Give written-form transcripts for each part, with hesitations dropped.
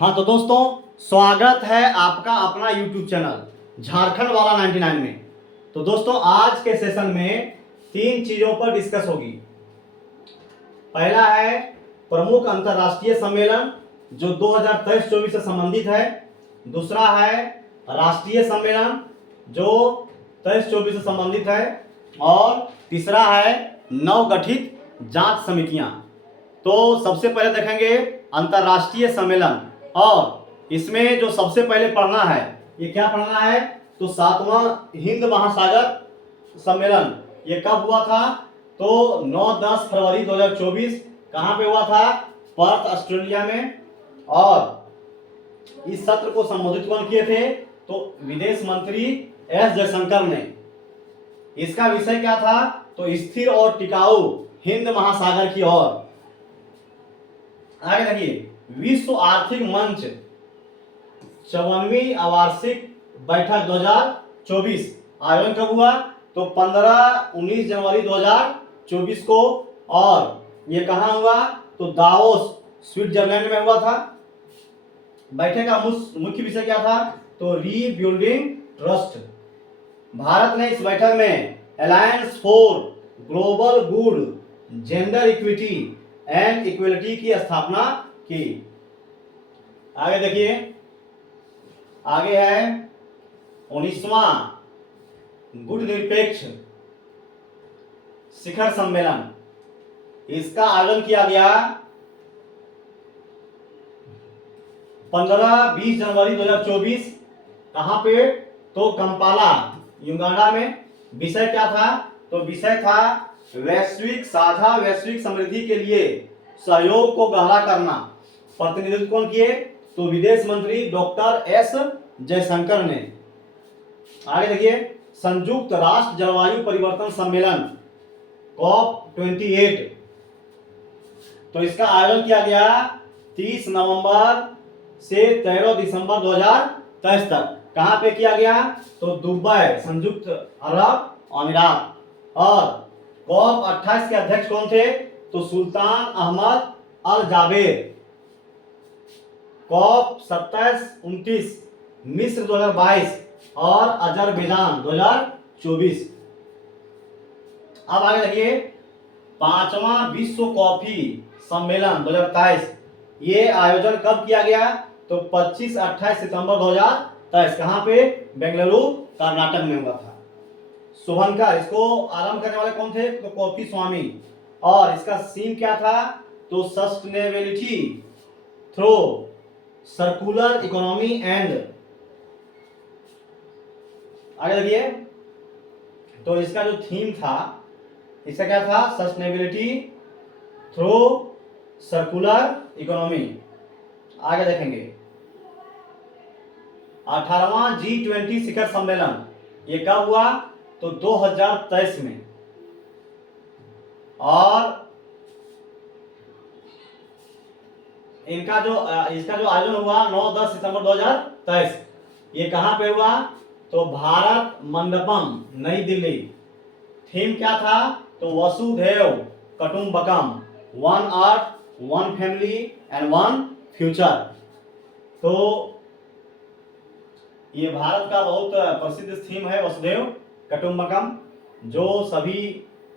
हाँ तो दोस्तों, स्वागत है आपका अपना YouTube चैनल झारखंड वाला 99 में। तो दोस्तों, आज के सेशन में तीन चीजों पर डिस्कस होगी। पहला है प्रमुख अंतर्राष्ट्रीय सम्मेलन जो 2023-24 से संबंधित है। दूसरा है राष्ट्रीय सम्मेलन जो 23-24 से संबंधित है। और तीसरा है नवगठित जांच समितियां। तो सबसे पहले देखेंगे अंतर्राष्ट्रीय सम्मेलन, और इसमें जो सबसे पहले पढ़ना है, ये क्या पढ़ना है, तो 7वां हिंद महासागर सम्मेलन ये कब हुआ था, तो 9-10 फरवरी 2024 कहाँ पे हुआ था, पर्थ ऑस्ट्रेलिया में। और इस सत्र को संबोधित कौन किए थे, तो विदेश मंत्री एस जयशंकर ने। इसका विषय क्या था, तो स्थिर और टिकाऊ हिंद महासागर की ओर। आगे देखिए, विश्व आर्थिक मंच 54वीं वार्षिक बैठक 2024 आयोजन कब हुआ, तो 15-19 जनवरी 2024 को। और ये कहाँ हुआ, तो दावोस स्विट्जरलैंड में हुआ था। बैठक का मुख्य विषय क्या था, तो रीबिल्डिंग ट्रस्ट। भारत ने इस बैठक में alliance for global good gender equity and equality की स्थापना की। आगे देखिए, आगे है 19वां गुट निरपेक्ष शिखर सम्मेलन। इसका आयोजन किया गया 15-20 जनवरी 2024। कहां पे, तो कंपाला युगांडा में। विषय क्या था, तो विषय था साझा वैश्विक समृद्धि के लिए सहयोग को गहरा करना। प्रतिनिधित्व कौन किए, तो विदेश मंत्री डॉक्टर एस जयशंकर ने। आगे देखिए, संयुक्त राष्ट्र जलवायु परिवर्तन सम्मेलन COP28। तो इसका आयोजन किया गया 30 नवंबर से 13 दिसंबर 2023 तक। कहां पे किया गया, तो दुबई संयुक्त अरब अमीरात। और COP28 के अध्यक्ष कौन थे, तो सुल्तान अहमद अल जाबेर। COP 27-29 मिस्र 2022 और अजरबैजान 2024। अब आगे देखिए, 5वां विश्व कॉफी सम्मेलन 2023। ये आयोजन कब किया गया, तो 25-28 सितंबर 2023। कहां पे, बेंगलुरु कर्नाटक में हुआ था। शुभंकर, इसको आरंभ करने वाले कौन थे, तो कॉफी स्वामी। और इसका सीम क्या था, तो sustainability through circular economy and. आगे देखिए, तो इसका जो थीम था, इसका क्या था, सस्टेनेबिलिटी थ्रू सर्कुलर इकोनॉमी। आगे देखेंगे, 18वां G20 शिखर सम्मेलन ये कब हुआ, तो 2023 में। और इसका जो आयोजन हुआ 9-10 सितंबर 2023। ये कहां पे हुआ, तो भारत मंडपम नई दिल्ली। थीम क्या था, तो वसुधैव कुटुंबकम, 1 अर्थ 1 फैमिली एंड 1 फ्यूचर। तो ये भारत का बहुत प्रसिद्ध थीम है, वसुधैव कुटुंबकम, जो सभी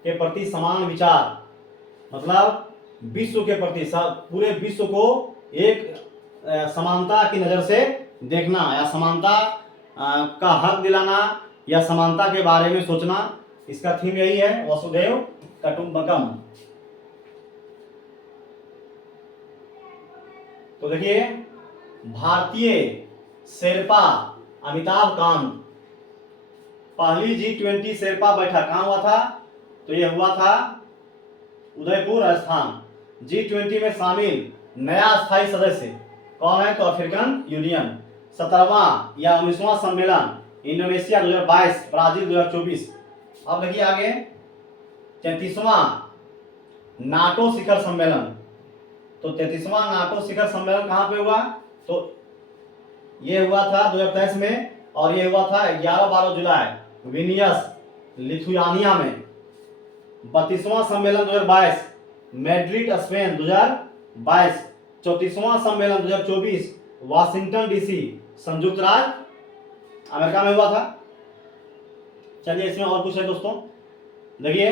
के प्रति समान विचार, मतलब विश्व के प्रति, पूरे विश्व को एक समानता की नजर से देखना, या समानता का हक दिलाना, या समानता के बारे में सोचना। इसका थीम यही है, वसुधैव कुटुंबकम। तो देखिए, भारतीय शेरपा अमिताभ कांत। पहली G20 शेरपा बैठक कहां हुआ था, तो यह हुआ था उदयपुर राजस्थान। G20 में शामिल नया स्थायी सदस्य कौन है, तो अफ्रीकन यूनियन। 17वां या 19वां सम्मेलन इंडोनेशिया 2022, ब्राजील 2024। अब देखिए आगे, 33वां नाटो शिखर सम्मेलन। तो 33वां नाटो शिखर सम्मेलन कहां पे हुआ, तो ये हुआ था 2023 में। और ये हुआ था 11-12 जुलाई विनियस लिथुआनिया में। 32वां सम्मेलन 2022 मैड्रिड स्पेन 2022। 34वां सम्मेलन 2024 वाशिंगटन डीसी, संयुक्त राज्य अमेरिका में हुआ था। चलिए इसमें और कुछ है दोस्तों, देखिए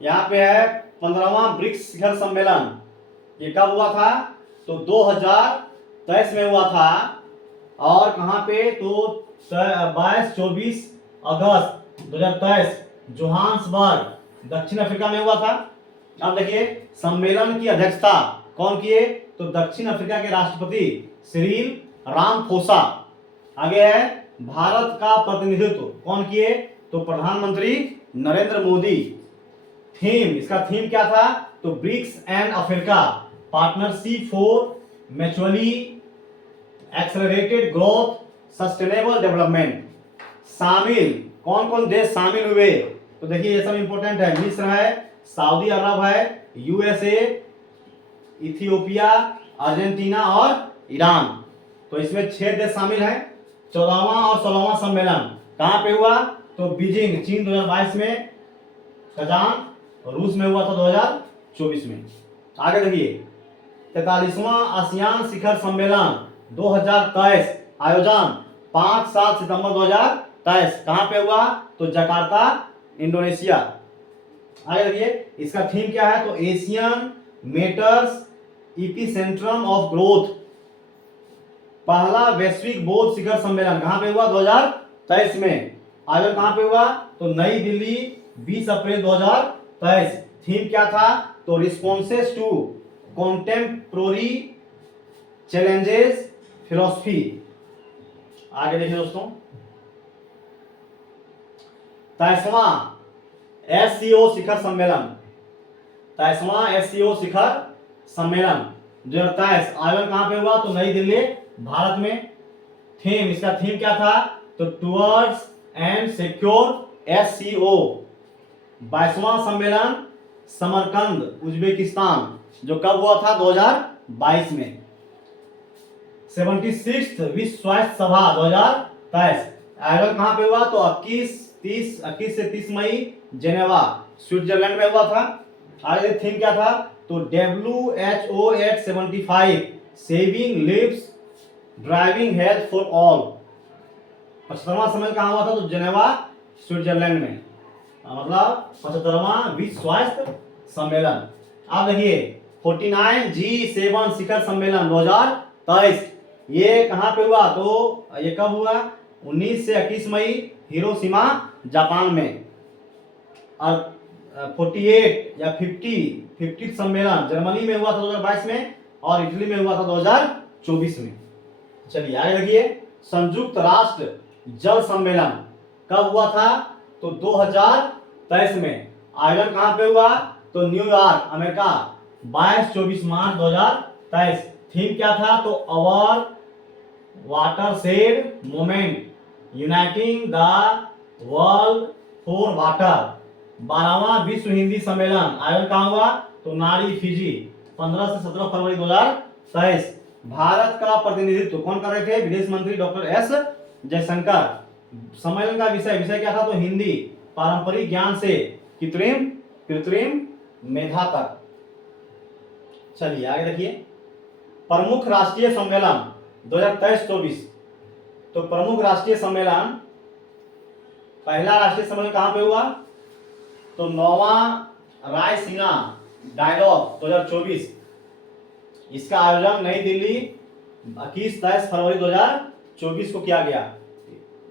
यहाँ पे है 15वां ब्रिक्स शिखर सम्मेलन। ये कब हुआ था? तो 2023 में हुआ था। और कहाँ पे? तो 22-24 अगस्त 2023 जोहान्सबर्ग दक्षिण अफ्रीका में हुआ था। अब देखिए सम्मेलन की अध्यक्षता कौन किए? तो दक्षिण अफ्रीका के राष्ट्रपति सिरिल रामफोसा। आगे है भारत का प्रतिनिधित्व कौन किए? तो प्रधानमंत्री नरेंद्र मोदी। थीम, इसका थीम क्या था? तो BRICS and Africa partnership for mutually accelerated growth sustainable development. शामिल कौन कौन देश शामिल हुए? तो देखिए ये सब इंपॉर्टेंट है। मिस्र है, सऊदी अरब है, यूएसए, इथियोपिया, अर्जेंटीना और ईरान। तो इसमें 6 देश शामिल हैं। 14वां और 16वां सम्मेलन कहाँ पे हुआ? तो बीजिंग चीन 2022 में, कजान रूस में हुआ था 2024 में। आगे देखिए 43वां आसियान शिखर सम्मेलन 2023 आयोजन 5-7 सितंबर 2023 कहाँ पे हुआ? तो जकार्ता इंडोनेशिया। आगे देखिए इसका थीम क्या है? तो एशियन मेटर्स इपिसेंट्रम ऑफ ग्रोथ। पहला वैश्विक बौद्ध शिखर सम्मेलन कहाँ पे हुआ? 2023 में। आयोजन कहाँ पे हुआ? तो नई दिल्ली 20 अप्रैल 2023। थीम क्या था? तो रिस्पॉन्सेस टू कॉन्टेम्पोररी चैलेंजेस फिलोसफी। आगे देखिए दोस्तों 23वां एससीओ शिखर सम्मेलन। 23वां एससीओ शिखर सम्मेलन 2023 आयोजन कहाँ पे हुआ? तो नई दिल्ली भारत में। थीम, इसका थीम क्या था? तो टुवर्ड्स एंड सिक्योर एससीओ। 22वां सम्मेलन समरकंद उज्बेकिस्तान, जो कब हुआ था? 2022 में। 76th विश्व स्वास्थ्य सभा 2023 आयोजन कहाँ पे हुआ? तो 21 से 30 मई जेनेवा स्विट्जरलैंड में हुआ था। आगे थीम क्या था? तो WHO at 75 saving lives driving health for all. 75वां सम्मेलन कहाँ हुआ था? तो जेनेवा स्विट्जरलैंड में। मतलब 75वां विश्व स्वास्थ्य सम्मेलन। अब देखिए 49 G7 शिखर सम्मेलन 2023 ये कहाँ पे हुआ? तो ये कब हुआ? 19 से 21 मई हिरोशिमा जापान में। और 48 या 50 सम्मेलन जर्मनी में हुआ था 2022 में और इटली में हुआ था 2024 में। चलिए आगे देखिए संयुक्त राष्ट्र जल सम्मेलन कब हुआ था? तो 2023 में। आयोजन कहाँ पे हुआ? तो न्यूयॉर्क अमेरिका 22-24 मार्च 2023। थीम क्या था? तो our watershed movement uniting the world for water. 12वां विश्व हिंदी सम्मेलन आयोजन कहाँ हुआ? तो नारी फिजी 15 से 17 फरवरी 2023। भारत का प्रतिनिधित्व कौन कर रहे थे? विदेश मंत्री डॉक्टर एस जयशंकर। सम्मेलन का विषय क्या था? तो हिंदी पारंपरिक ज्ञान से कृत्रिम मेधा तक। चलिए आगे देखिए प्रमुख राष्ट्रीय सम्मेलन 2023-24। तो प्रमुख राष्ट्रीय सम्मेलन, पहला राष्ट्रीय सम्मेलन कहाँ पे हुआ? तो 9वां रायसीना डायलॉग 2024। इसका आयोजन नई दिल्ली 21-23 फरवरी 2024 को किया गया।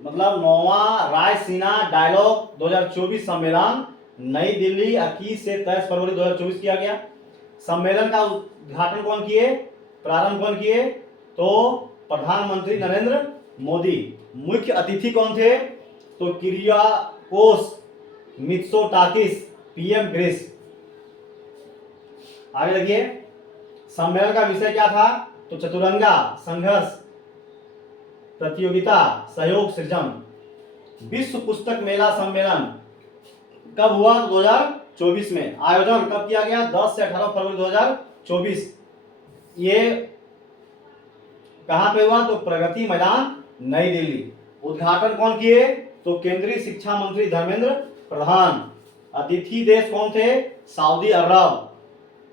मतलब 9वां रायसीना डायलॉग 2024 सम्मेलन नई दिल्ली 21 से 23 फरवरी 2024 किया गया। सम्मेलन का उद्घाटन कौन किए? प्रारंभ कौन किए? तो प्रधानमंत्री नरेंद्र मोदी। मुख्य अतिथि कौन थे? तो किरियाकोस मित्सोटाकिस पीएम ग्रीस। आगे देखिए सम्मेलन का विषय क्या था? तो चतुरंगा संघर्ष प्रतियोगिता सहयोग सृजन। विश्व पुस्तक मेला सम्मेलन कब हुआ? 2024 में। आयोजन कब किया गया? 10 से 18 फरवरी 2024। ये कहां पे हुआ? तो प्रगति मैदान नई दिल्ली। उद्घाटन कौन किए? तो केंद्रीय शिक्षा मंत्री धर्मेंद्र प्रधान। अतिथि देश कौन थे? सऊदी अरब।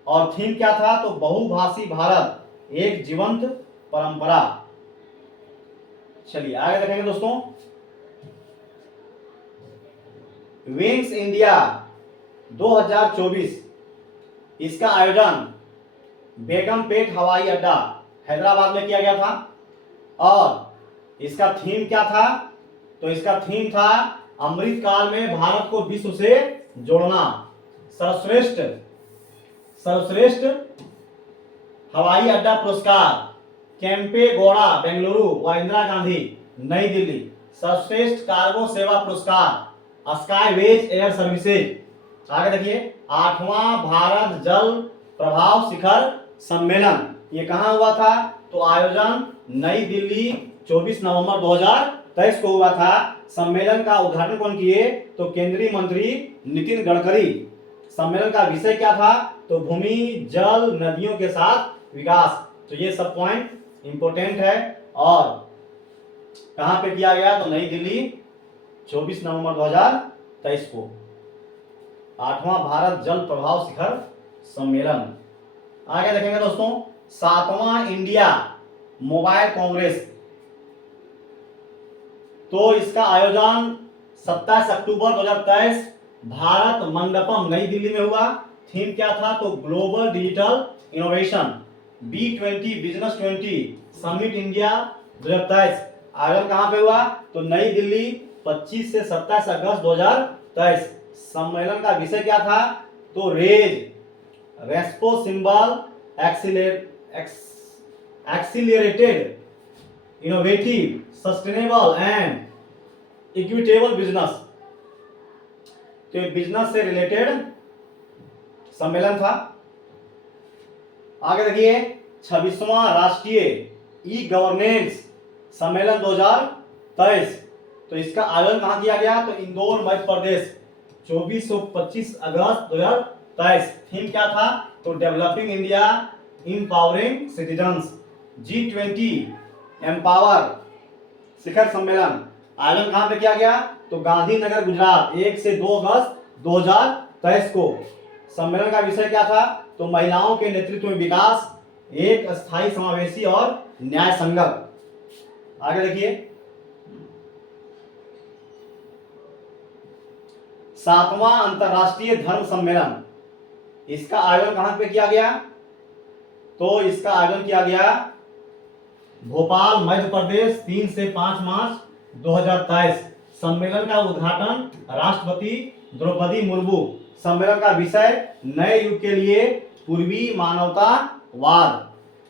और थीम क्या था? तो बहुभाषी भारत एक जीवंत परंपरा। चलिए आगे देखेंगे दोस्तों, विंग्स इंडिया 2024, इसका आयोजन बेगमपेट हवाई अड्डा हैदराबाद में किया गया था। और इसका थीम क्या था? तो इसका थीम था अमृत काल में भारत को विश्व से जोड़ना। सर्वश्रेष्ठ सर्वश्रेष्ठ हवाई अड्डा पुरस्कार केम्पेगौड़ा बेंगलुरु व इंदिरा गांधी नई दिल्ली। सर्वश्रेष्ठ कार्गो सेवा पुरस्कार स्काईवेज एयर सर्विसेज। आगे देखिए, 8वां भारत जल प्रभाव शिखर सम्मेलन, ये कहाँ हुआ था? तो आयोजन नई दिल्ली 24 नवंबर 2023 को हुआ था। सम्मेलन का उद्घाटन कौन किए? तो केंद्रीय मंत्री नितिन गडकरी। सम्मेलन का विषय क्या था? तो भूमि, जल, नदियों के साथ विकास। तो ये सब पॉइंट इंपोर्टेंट है। और कहां पे किया गया? तो नई दिल्ली 24 नवंबर 2023 को, 8वां भारत जल प्रभाव शिखर सम्मेलन। आगे देखेंगे दोस्तों, 7वां इंडिया मोबाइल कांग्रेस, तो इसका आयोजन 27 अक्टूबर 2023 भारत मंडपम नई दिल्ली में हुआ। थीम क्या था? तो global digital innovation. B20 business 20 summit India 2023। आयोजन कहां पे हुआ? तो नई दिल्ली 25 से 27 अगस्त 2023। सम्मेलन का विषय क्या था? तो Respo symbol accelerated innovative sustainable and equitable business. तो बिजनेस से रिलेटेड सम्मेलन था। आगे देखिए, 26वां राष्ट्रीय ई गवर्नेंस सम्मेलन 2023, तो इसका आयोजन कहां किया गया? तो इंदौर मध्य प्रदेश 24 से 25 अगस्त 2023। थीम क्या था? तो developing India empowering citizens. G20 empower शिखर सम्मेलन, आयोजन कहां पे किया गया? तो गांधीनगर गुजरात 1 से 2 अगस्त 2023 को। सम्मेलन का विषय क्या था? तो महिलाओं के नेतृत्व में विकास, एक स्थायी समावेशी और न्याय संगत। आगे देखिए, 7वां अंतरराष्ट्रीय धर्म सम्मेलन, इसका आयोजन कहां पे किया गया? तो इसका आयोजन किया गया भोपाल मध्य प्रदेश 3 से 5 मार्च 2023। सम्मेलन का उद्घाटन राष्ट्रपति द्रौपदी मुर्मू। सम्मेलन का विषय नए युग के लिए पूर्वी मानवतावाद।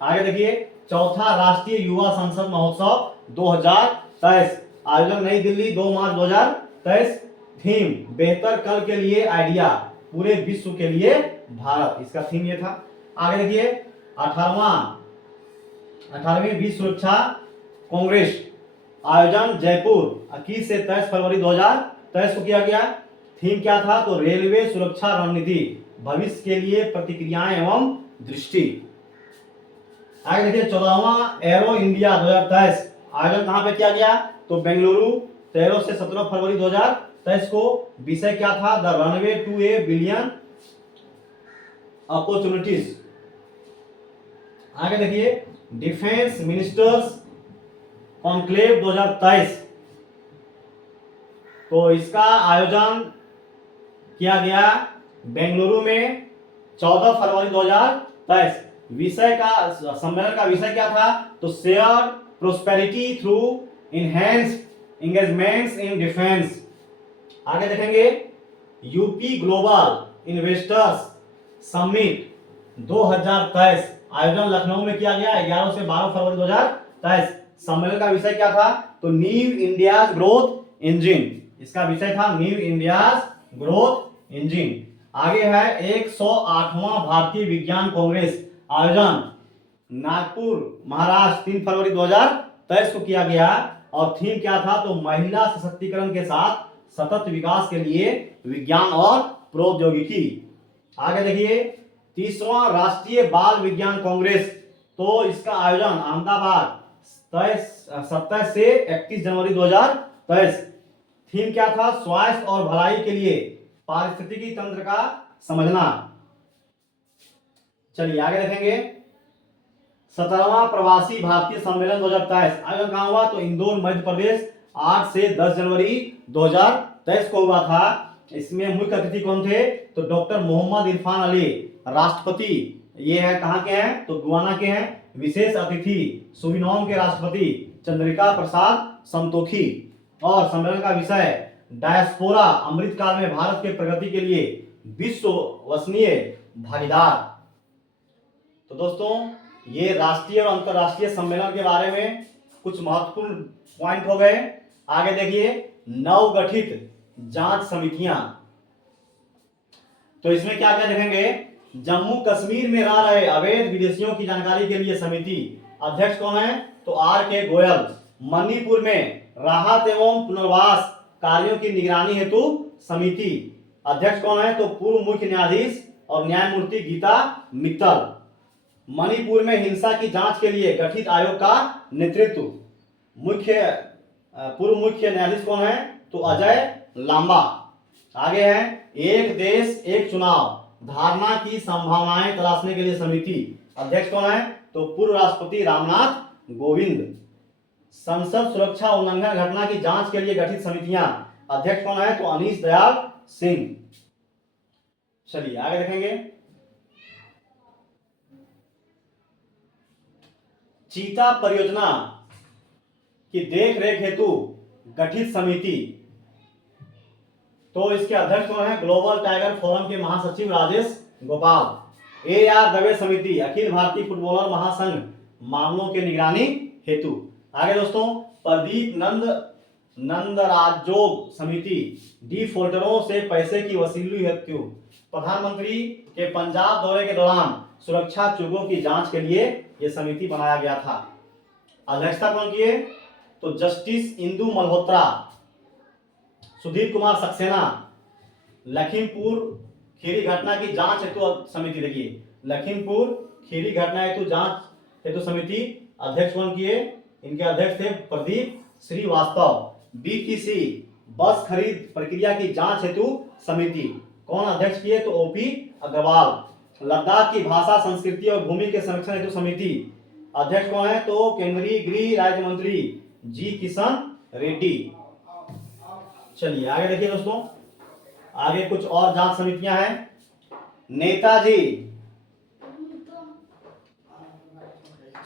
आगे देखिए, 4था राष्ट्रीय युवा संसद महोत्सव 2023, आयोजन नई दिल्ली 2 मार्च 2023। थीम बेहतर कल के लिए आइडिया, पूरे विश्व के लिए भारत, इसका थीम ये था। आगे देखिए, 18वीं विश्व सुरक्षा कांग्रेस, आयोजन जयपुर 21 से 23 फरवरी 2023 को किया गया। थीम क्या था? तो रेलवे सुरक्षा रणनीति, भविष्य के लिए प्रतिक्रियाएं एवं दृष्टि। आगे देखिए, 14वां एरो इंडिया 2023, आयोजन कहां पे किया गया? तो बेंगलुरु 13 से 17 फरवरी 2023 को। विषय क्या था? The runway to a billion opportunities. आगे देखिए, डिफेंस मिनिस्टर्स कॉन्क्लेव 2023, तो इसका आयोजन किया गया बेंगलुरु में 14 फरवरी 2023। विषय का सम्मेलन का विषय क्या था? तो share prosperity through enhanced engagements in defence. आगे देखेंगे, यूपी ग्लोबल इन्वेस्टर्स समिट 2023, आयोजन लखनऊ में किया गया 11 से 12 फरवरी 2023। सम्मेलन का विषय क्या था? तो न्यू इंडिया ग्रोथ इंजन, इसका विषय था न्यू इंडिया ग्रोथ इंजन। आगे है 108वां भारतीय विज्ञान कांग्रेस, आयोजन नागपुर महाराष्ट्र 3 फरवरी 2023 को किया गया। और थीम क्या था? तो महिला सशक्तिकरण के साथ सतत विकास के लिए विज्ञान और प्रौद्योगिकी। आगे देखिए, 30वां राष्ट्रीय बाल विज्ञान कांग्रेस, तो इसका आयोजन अहमदाबाद 27 से 31 जनवरी 2023। थीम क्या था? स्वास्थ्य और भलाई के लिए पारिस्थितिकी तंत्र का समझना। चलिए आगे देखेंगे, 17वां प्रवासी भारतीय सम्मेलन 2023 आयोजन कहाँ हुआ? तो इंदौर मध्य प्रदेश 8 से 10 जनवरी 2023 को हुआ था। इसमें मुख्य अतिथि कौन थे? तो डॉक्टर मोहम्मद इरफान अली राष्ट्रपति, ये है कहाँ के हैं? तो गुयाना के हैं। विशेष अतिथि सुरिनाम के राष्ट्रपति चंद्रिका प्रसाद संतोखी। और सम्मेलन का विषय डायस्पोरा अमृतकाल में भारत के प्रगति के लिए विश्वसनीय भागीदार। तो दोस्तों ये राष्ट्रीय और अंतर्राष्ट्रीय सम्मेलन के बारे में कुछ महत्वपूर्ण पॉइंट हो गए। आगे देखिए, नवगठित जांच समितियां। तो इसमें क्या क्या देखेंगे? जम्मू कश्मीर में रह रहे अवैध विदेशियों की जानकारी के लिए समिति, अध्यक्ष कौन है? तो आर के गोयल। मणिपुर में राहत एवं पुनर्वास कार्यों की निगरानी हेतु समिति, अध्यक्ष कौन है? तो पूर्व मुख्य न्यायाधीश और न्यायमूर्ति गीता मित्तल। मणिपुर में हिंसा की जांच के लिए गठित आयोग का नेतृत्व पूर्व मुख्य न्यायाधीश कौन है? तो अजय लांबा। आगे है एक देश एक चुनाव धारणा की संभावनाएं तलाशने के लिए समिति, अध्यक्ष कौन है? तो पूर्व राष्ट्रपति रामनाथ कोविंद। संसद सुरक्षा उल्लंघन घटना की जांच के लिए गठित समितियां, अध्यक्ष कौन है? तो अनीश दयाल सिंह। चलिए आगे देखेंगे, चीता परियोजना की देखरेख हेतु गठित समिति, तो इसके अध्यक्ष कौन है? ग्लोबल टाइगर फोरम के महासचिव राजेश गोपाल। AR दवे समिति, अखिल भारतीय फुटबॉलर महासंघ मामलों के निगरानी हेतु। आगे दोस्तों, प्रदीप नंदराजोग समिति, डिफॉल्टरों से पैसे की वसूली हेतु प्रधानमंत्री के पंजाब दौरे के दौरान सुरक्षा चूकों की जांच के लिए यह समिति बनाया गया था। अध्यक्षता कौन किए? तो जस्टिस इंदु मल्होत्रा, सुधीर कुमार सक्सेना। लखीमपुर खीरी घटना की जांच हेतु समिति, देखिए लखीमपुर खीरी घटना हेतु जांच हेतु समिति, अध्यक्ष कौन किए? इनके अध्यक्ष थे प्रदीप श्रीवास्तव। BTC बस खरीद प्रक्रिया की जांच हेतु समिति, कौन अध्यक्ष किए? तो OP अग्रवाल। लद्दाख की भाषा संस्कृति और भूमि के संरक्षण हेतु समिति, अध्यक्ष कौन है? तो केंद्रीय गृह राज्य मंत्री जी किशन रेड्डी। चलिए आगे देखिए दोस्तों, आगे कुछ और जांच समितियां हैं। नेताजी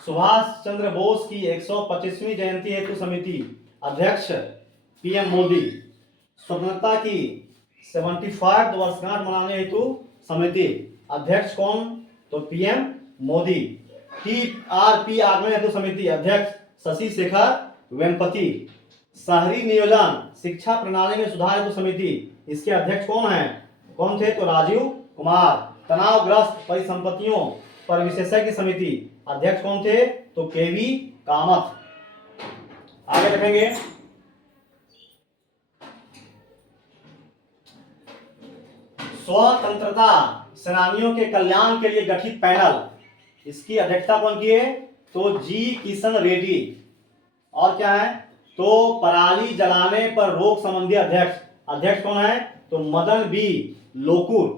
सुभाष चंद्र बोस की 125वीं जयंती हेतु समिति, अध्यक्ष PM मोदी। स्वतंत्रता की 75 वर्षगांठ मनाने हेतु समिति, अध्यक्ष कौन? तो PM मोदी। TRP आगमन हेतु समिति, अध्यक्ष शशि शेखर वेम्पति। शहरी नियोजन शिक्षा प्रणाली में सुधार हेतु समिति, इसके अध्यक्ष कौन थे? तो राजीव कुमार। तनावग्रस्त परिसंपत्तियों पर विशेषज्ञ समिति, अध्यक्ष कौन थे? तो KV कामत। आगे देखेंगे, स्वतंत्रता सेनानियों के कल्याण के लिए गठित पैनल, इसकी अध्यक्षता कौन की है? तो जी किशन रेड्डी। और क्या है? तो पराली जलाने पर रोक संबंधी अध्यक्ष कौन है? तो मदन B लोकुर।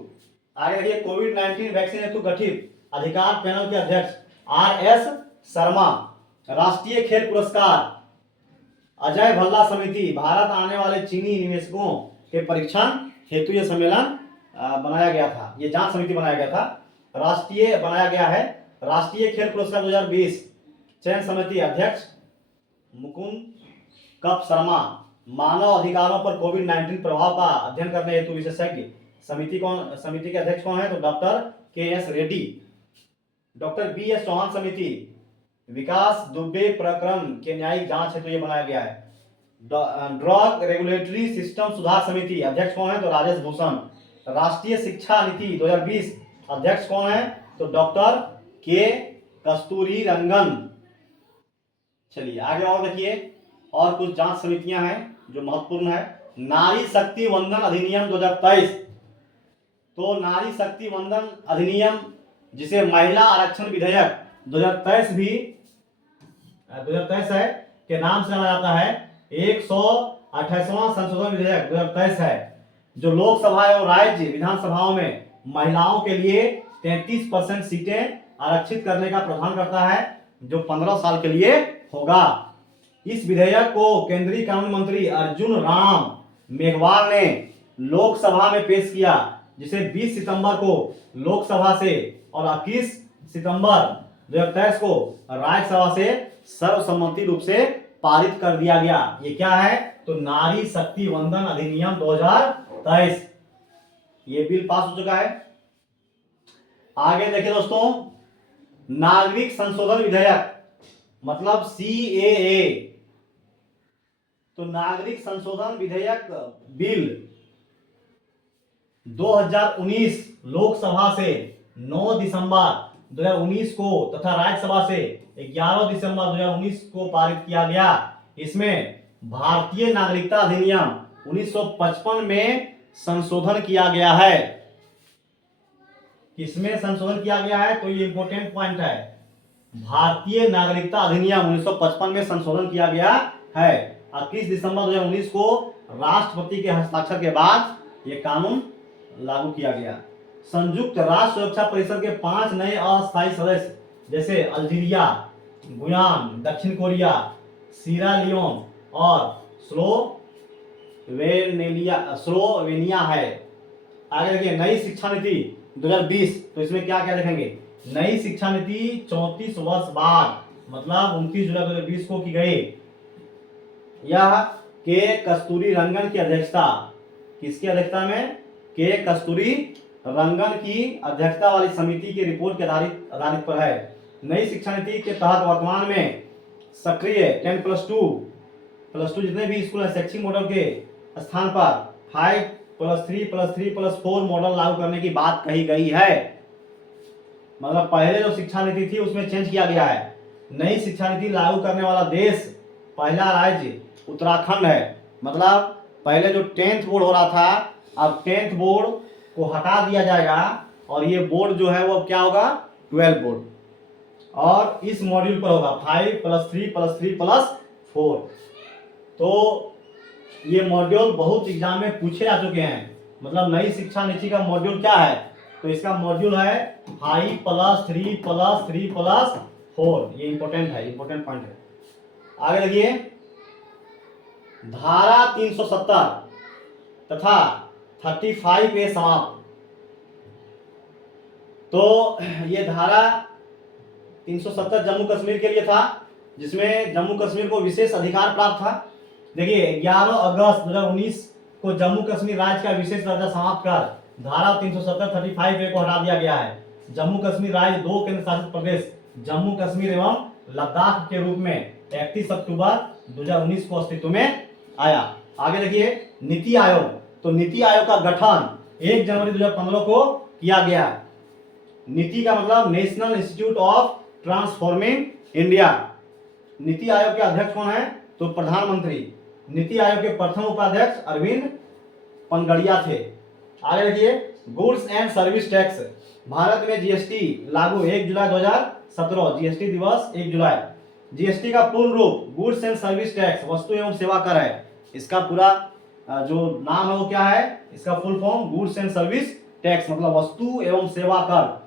आगे देखिए, कोविड-19 वैक्सीन हेतु गठित अधिकार पैनल के अध्यक्ष RS शर्मा। राष्ट्रीय खेल पुरस्कार अजय भल्ला समिति, भारत आने वाले चीनी निवेशकों के परीक्षण हेतु यह सम्मेलन बनाया गया था, ये जांच समिति बनाया गया था, राष्ट्रीय बनाया गया है। राष्ट्रीय खेल पुरस्कार 2020 चयन समिति, अध्यक्ष मुकुंद कप शर्मा। मानव अधिकारों पर कोविड-19 प्रभाव का अध्ययन करने हेतु विशेषज्ञ समिति के अध्यक्ष कौन है? तो doctor KS Reddy. Doctor BS Chauhan समिति, विकास दुबे प्रकरण के न्यायिक जांच हेतु यह बनाया गया है। ड्रग रेगुलेटरी सिस्टम सुधार समिति, अध्यक्ष कौन है? तो राजेश भूषण। राष्ट्रीय शिक्षा नीति 2020 अध्यक्ष कौन है? तो डॉक्टर K कस्तूरी रंगन। चलिए आगे और देखिए, और कुछ जांच समितियां हैं जो महत्वपूर्ण है। नारी शक्ति वंदन अधिनियम 2023, तो नारी शक्ति वंदन अधिनियम जिसे महिला आरक्षण विधेयक 2023 भी 2023 है के नाम से जाना जाता है। 128वां संशोधन विधेयक 2023 है, जो लोकसभा एवं राज्य विधानसभाओं में महिलाओं के लिए 33% सीटें आरक्षित करने का प्रावधान करता है। जो 15 साल के लिए होगा। इस विधेयक को केंद्रीय कानून मंत्री अर्जुन राम मेघवाल ने लोकसभा में पेश किया, जिसे 20 सितंबर को लोकसभा से और 21 सितंबर 2023 को राज्यसभा से सर्वसम्मति रूप से पारित कर दिया गया। ये क्या है? तो नारी शक्ति वंदन अधिनियम 2023, ये बिल पास हो चुका है। आगे देखिए दोस्तों, नागरिक संशोधन विधेयक मतलब CAA। तो नागरिक संशोधन विधेयक बिल 2019 लोकसभा से 9 दिसंबर 2019 को तथा राज्यसभा से 11 दिसंबर 2019 को पारित किया गया। इसमें भारतीय नागरिकता अधिनियम 1955 में संशोधन किया गया है। किसमें संशोधन किया गया है? तो ये इंपॉर्टेंट पॉइंट है। भारतीय नागरिकता अधिनियम 1955 में संशोधन किया गया है। 21 दिसंबर 2019 को राष्ट्रपति के हस्ताक्षर के बाद यह कानून लागू किया गया। संयुक्त राष्ट्र सुरक्षा परिषद के 5 नए अस्थायी सदस्य जैसे अल्जीरिया, गुयाम, दक्षिण कोरिया, सीरा लियोन और स्लोवेनिया है। आगे देखिए, नई शिक्षा नीति 2020। तो इसमें क्या क्या देखेंगे? नई शिक्षा नीति 34 वर्ष बाद मतलब 29 जुलाई 2020 को की गई। यह के कस्तूरी रंगन की अध्यक्षता, किसकी अध्यक्षता में? के कस्तूरी रंगन की अध्यक्षता वाली समिति की रिपोर्ट के आधारित पर है। नई शिक्षा नीति के तहत वर्तमान में सक्रिय 10+2 जितने भी स्कूल है शैक्षिक मॉडल के स्थान पर 5+3+3+4 मॉडल लागू करने की बात कही गई है। मतलब पहले जो शिक्षा नीति थी उसमें चेंज किया गया है। नई शिक्षा नीति लागू करने वाला देश, पहला राज्य उत्तराखंड है। मतलब पहले जो 10th बोर्ड हो रहा था, अब 10th बोर्ड को हटा दिया जाएगा और ये बोर्ड जो है वो क्या होगा? 12 बोर्ड। और इस मॉड्यूल पर होगा 5+3+3+4। तो ये मॉड्यूल बहुत एग्जाम में पूछे जा चुके हैं। मतलब नई शिक्षा नीति का मॉड्यूल क्या है? तो इसका मॉड्यूल है 5+3+3+4। ये इंपॉर्टेंट है, इंपॉर्टेंट पॉइंट है। आगे देखिए, धारा 370 तथा 35A समाप्त। तो ये धारा 370 जम्मू कश्मीर के लिए था, जिसमें जम्मू कश्मीर को विशेष अधिकार प्राप्त था। देखिए 11 अगस्त 2019 को जम्मू कश्मीर राज्य का विशेष दर्जा समाप्त कर धारा 370 35A को हटा दिया गया है। जम्मू कश्मीर राज्य 2 केंद्र शासित प्रदेश जम्मू कश्मीर एवं लद्दाख के रूप में 31 अक्टूबर 2019 को अस्तित्व में आया। आगे देखिए, नीति आयोग। तो नीति आयोग का गठन 1 जनवरी 2015 को किया गया। नीति का मतलब national institute of transforming India. NITI Aayog के अध्यक्ष कौन है? तो प्रधानमंत्री। नीति आयोग के प्रथम उपाध्यक्ष अरविंद पनगड़िया थे। आगे देखिए, goods and service tax. Bharat में जीएसटी लागू 1 जुलाई 2017, जीएसटी दिवस 1 जुलाई। जीएसटी का पूर्ण रूप गुड्स एंड सर्विस टैक्स, वस्तु एवं सेवा कर है। इसका पूरा जो नाम है वो क्या है? इसका full form goods and service tax मतलब वस्तु एवं सेवा कर।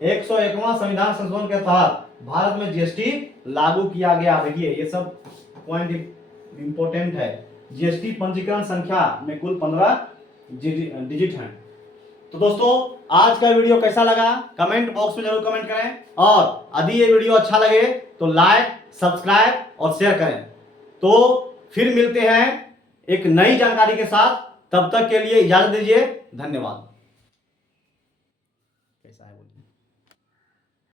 101वां संविधान संशोधन के तहत भारत में जीएसटी लागू किया गया। देखिए ये सब पॉइंट इंपॉर्टेंट है। जीएसटी पंजीकरण संख्या में कुल 15 डिजिट हैं। तो दोस्तों आज का वीडियो कैसा लगा कमेंट बॉक्स में जरूर कमेंट करें, और यदि ये वीडियो अच्छा लगे तो लाइक, सब्सक्राइब और शेयर करें। तो फिर मिलते हैं एक नई जानकारी के साथ, तब तक के लिए इजाजत दीजिए। धन्यवाद। कैसा है?